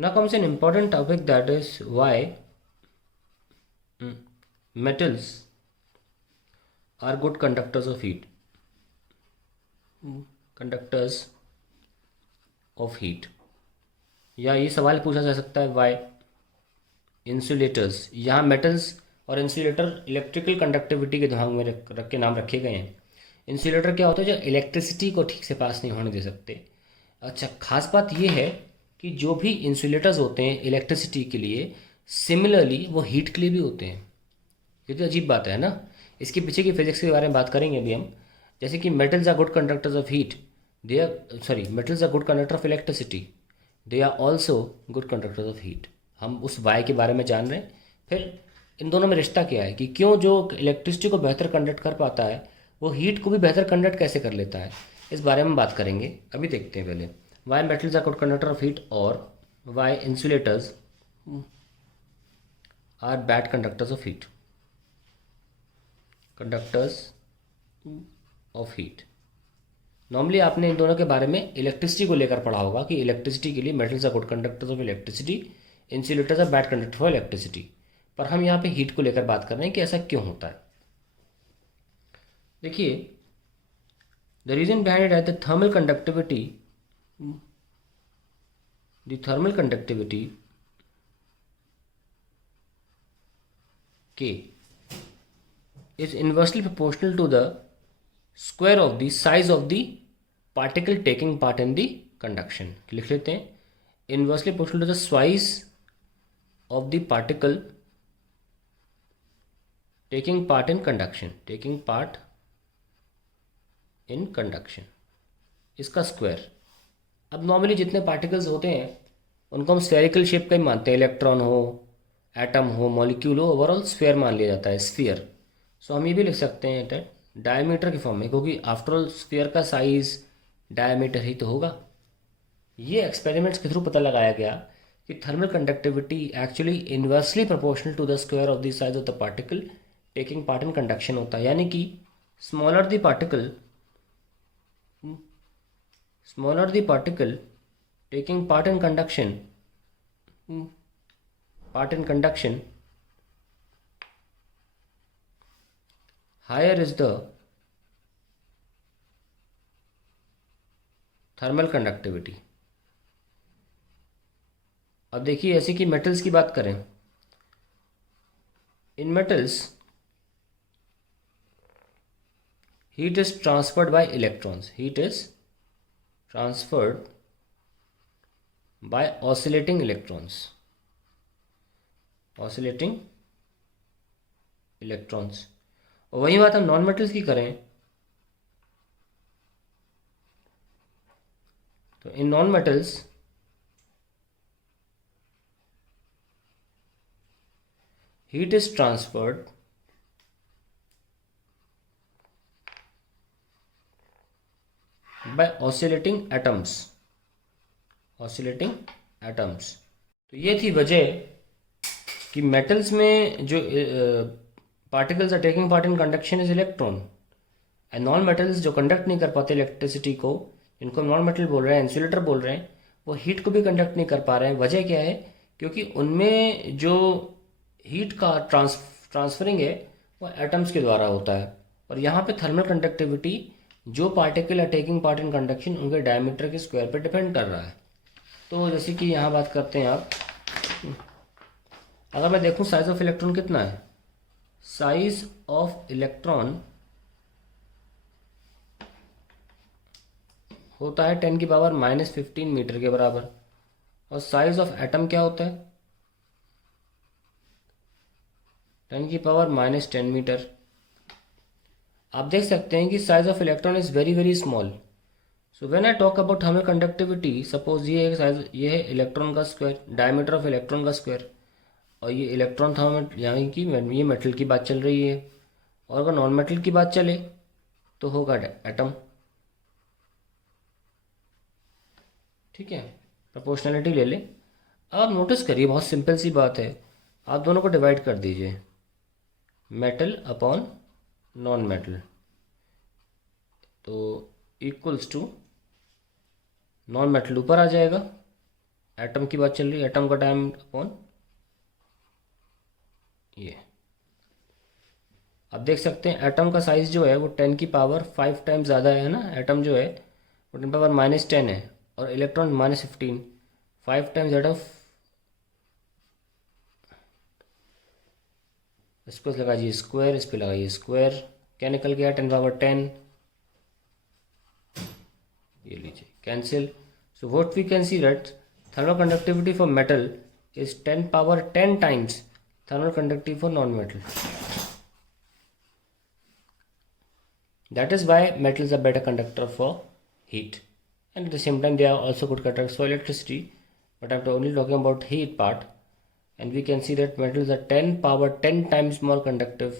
Now comes an important topic, that is why metals are good conductors of heat. Conductors of heat, या ये सवाल पूछा जा सकता है वाई इंसुलेटर्स, यहाँ मेटल्स और इंसुलेटर इलेक्ट्रिकल कंडक्टिविटी के दिमाग में रख के नाम रखे गए हैं। इंसुलेटर क्या होता है? जो इलेक्ट्रिसिटी को ठीक से पास नहीं होने दे सकते। अच्छा, खास बात ये है कि जो भी इंसुलेटर्स होते हैं इलेक्ट्रिसिटी के लिए, सिमिलरली वो हीट के लिए भी होते हैं। ये तो अजीब बात है ना। इसके पीछे की फिजिक्स के बारे में बात करेंगे अभी हम। जैसे कि metals are good conductors of heat, they are sorry metals are good conductor of electricity, they are also good conductors of heat. हम उस वाई के बारे में जान रहे हैं। फिर इन दोनों में रिश्ता क्या है कि क्यों जो इलेक्ट्रिसिटी को बेहतर कंडक्ट कर पाता है वो हीट को भी बेहतर कंडक्ट कैसे कर लेता है, इस बारे में बात करेंगे। अभी देखते हैं पहले why metals are good conductor of heat और why insulators are bad conductors of heat. Conductors of heat, normally आपने इन दोनों के बारे में इलेक्ट्रिसिटी को लेकर पढ़ा होगा कि इलेक्ट्रिसिटी के लिए metals are good conductors of electricity, insulators are bad conductor of electricity. पर हम यहाँ पे हीट को लेकर बात कर रहे हैं कि ऐसा क्यों होता है। देखिए, द रीजन बिहाइंड इट है the thermal conductivity, the thermal conductivity के is inversely proportional to the square of the size of the particle taking part in the conduction। लिख लेते हैं, inversely proportional to the size of the particle taking part in conduction, taking part in conduction, इसका square. अब normally जितने particles होते हैं उनको हम स्फेरिकल शेप का ही मानते हैं, इलेक्ट्रॉन हो, एटम हो, मॉलिक्यूल हो, ओवरऑल स्फेयर मान लिया जाता है, स्फीयर। सो हम ये भी लिख सकते हैं दैट डायमीटर के फॉर्म में, क्योंकि आफ्टरऑल स्फीयर का साइज डायमीटर ही तो होगा। ये एक्सपेरिमेंट्स के थ्रू पता लगाया गया कि thermal conductivity actually inversely proportional to the square of the size of the particle taking part in conduction होता है। यानी कि smaller the particle, smaller the particle taking part in conduction, part in conduction, higher is the thermal conductivity। अब देखिए, ऐसे कि metals की बात करें, in metals heat is transferred by electrons, heat is transferred by oscillating electrons, oscillating electrons. और वही बात हम नॉन मेटल्स की करें तो in non metals heat is transferred by oscillating atoms, oscillating atoms. तो ये थी वजह कि मेटल्स में जो particles are taking part in conduction is electron, and non metals जो कंडक्ट नहीं कर पाते इलेक्ट्रिसिटी को, जिनको नॉन मेटल बोल रहे हैं, इंसुलेटर बोल रहे हैं, वो हीट को भी कंडक्ट नहीं कर पा रहे हैं। वजह क्या है? क्योंकि उनमें जो हीट का ट्रांसफरिंग है वो एटम्स के द्वारा होता है। और यहाँ पे थर्मल कंडक्टिविटी जो particle are taking part in conduction उनके डायमीटर के स्क्वायर पर डिपेंड कर रहा है। तो जैसे कि यहाँ बात करते हैं आप, अगर मैं देखूँ साइज ऑफ इलेक्ट्रॉन कितना है, साइज ऑफ इलेक्ट्रॉन होता है 10⁻⁻15 मीटर के बराबर। और साइज ऑफ एटम क्या होता है? 10⁻⁻10 मीटर। आप देख सकते हैं कि size of electron is very very small. So when I talk about thermal conductivity, suppose ये एक साइज, ये है इलेक्ट्रॉन का स्क्वायर, डायमीटर ऑफ इलेक्ट्रॉन का स्क्वायर, और ये इलेक्ट्रॉन थर्मल यानी कि ये मेटल की बात चल रही है। और अगर नॉन मेटल की बात चले तो होगा एटम। ठीक है, प्रोपोर्शनलिटी ले लें। अब नोटिस करिए, बहुत सिंपल सी बात है, आप दोनों को डिवाइड कर दीजिए, मेटल अपॉन नॉन मेटल, तो इक्वल्स टू नॉन मेटल ऊपर आ जाएगा एटम की बात चल रही है, एटम का टाइम अपॉन ये। अब देख सकते हैं एटम का साइज जो है वो 10 की पावर 5 टाइम्स ज़्यादा है ना। एटम जो है वो 10 पावर -10 है और इलेक्ट्रॉन -15, 5 टाइम्स ज़्यादा। इस पर लगाइए स्क्वायर, इस पर लगाइए स्क्वायर, क्या निकल गया 10 पावर 10, ये लीजिए cancel. So what we can see that thermal conductivity for metal is 10 power 10 times thermal conductivity for non metal. That is why metal is a better conductor for heat, and at the same time they are also good conductors for electricity, but I'm only talking about heat part. And we can see that metal is a 10 power 10 times more conductive